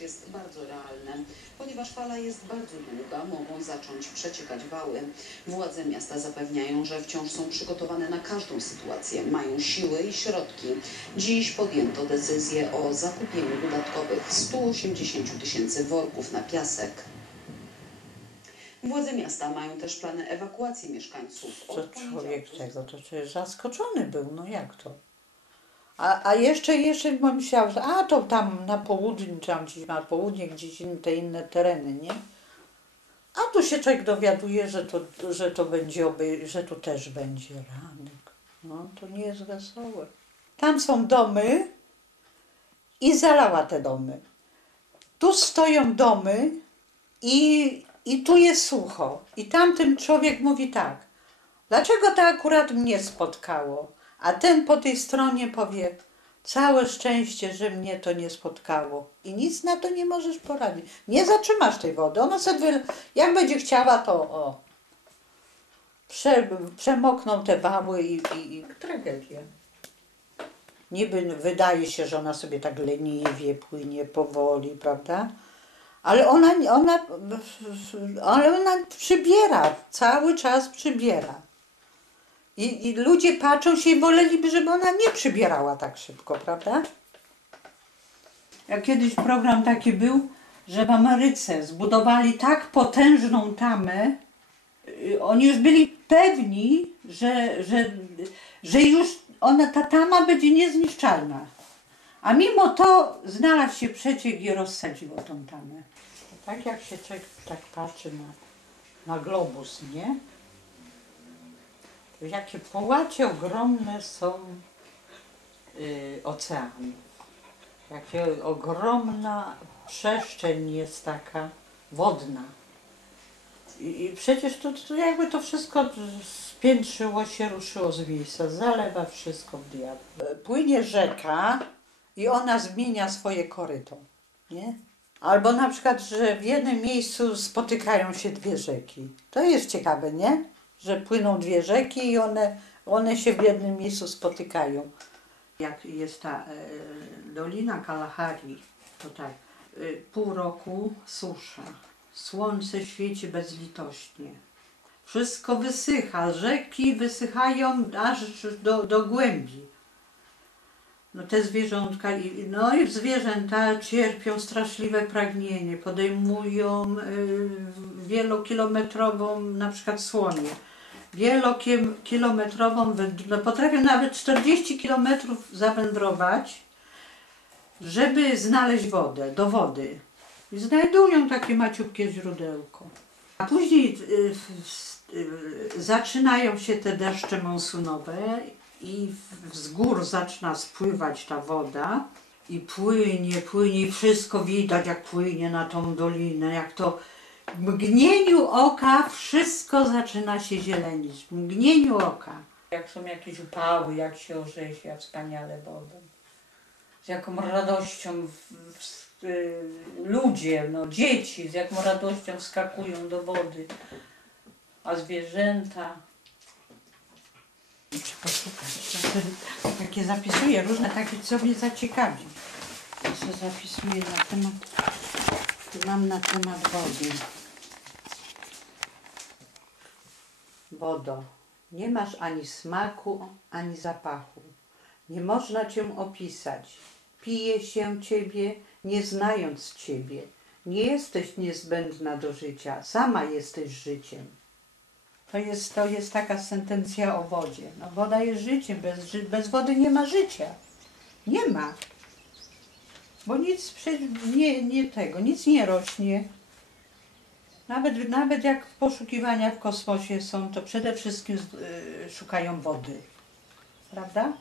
wciąż jest bardzo realne. Ponieważ fala jest bardzo długa, mogą zacząć przeciekać wały. Władze miasta zapewniają, że wciąż są przygotowane na każdą sytuację, mają siły i środki. Dziś podjęto decyzję o zakupieniu dodatkowych 180 tysięcy worków na piasek. Władze miasta mają też plany ewakuacji mieszkańców. Od człowiek tego, to przecież zaskoczony był, no jak to? A, a jeszcze, jeszcze myślał, że a to tam na południu, tam gdzieś na południe, gdzieś in, te inne tereny, nie? A tu się człowiek dowiaduje, że to, że to będzie, oby, że tu też będzie ranek. No to nie jest wesołe. Tam są domy i zalała te domy. Tu stoją domy i, i tu jest sucho. I tamten człowiek mówi tak, dlaczego to akurat mnie spotkało? A ten po tej stronie powie, całe szczęście, że mnie to nie spotkało. I nic na to nie możesz poradzić. Nie zatrzymasz tej wody. Ona sobie, jak będzie chciała, to o. Prze, przemokną te wały i, i, i tragedia. Niby wydaje się, że ona sobie tak leniwie płynie powoli, prawda? Ale ona, ona, ale ona przybiera, cały czas przybiera. I, I ludzie patrzą się i woleliby, żeby ona nie przybierała tak szybko, prawda? Jak kiedyś program taki był, że w Ameryce zbudowali tak potężną tamę, y, oni już byli pewni, że, że, że już ona, ta tama będzie niezniszczalna. A mimo to znalazł się przeciek i rozsadziło tą tamę. Tak jak się człowiek tak patrzy na, na globus, nie? Jakie połacie ogromne są y. Jakie ogromna przestrzeń jest taka wodna. I, i przecież to, to jakby to wszystko spiętrzyło się, ruszyło z miejsca, zalewa wszystko w diabł. Płynie rzeka i ona zmienia swoje koryto, nie? Albo na przykład, że w jednym miejscu spotykają się dwie rzeki. To jest ciekawe, nie? Że płyną dwie rzeki i one, one się w jednym miejscu spotykają. Jak jest ta e, Dolina Kalahari, to tak, e, pół roku susza, słońce świeci bezlitośnie. Wszystko wysycha, rzeki wysychają aż do, do głębi. No te zwierzątka, no i zwierzęta cierpią straszliwe pragnienie, podejmują y, wielokilometrową na przykład słonię, wielokilometrową, węd- no potrafią nawet 40 kilometrów zawędrować, żeby znaleźć wodę, do wody. I znajdują takie maciupkie źródełko. A później y, y, zaczynają się te deszcze monsunowe i z gór zaczyna spływać ta woda i płynie, płynie i wszystko widać jak płynie na tą dolinę, jak to mgnieniu oka wszystko zaczyna się zielenić, w mgnieniu oka. Jak są jakieś upały, jak się orzeźwia wspaniale wodą. Z jaką radością w, w, y, ludzie, no dzieci, z jaką radością wskakują do wody, a zwierzęta. Muszę poszukać. Takie zapisuję, różne takie, co mnie zaciekawi. Sobie zapisuję na temat, mam na temat wody. Wodo, nie masz ani smaku, ani zapachu. Nie można cię opisać. Pije się ciebie, nie znając ciebie. Nie jesteś niezbędna do życia, sama jesteś życiem. To jest, to jest taka sentencja o wodzie. No, woda jest życiem, bez, bez wody nie ma życia. Nie ma. Bo nic nie, nie tego, nic nie rośnie. Nawet, nawet jak poszukiwania w kosmosie są, to przede wszystkim y, szukają wody. Prawda?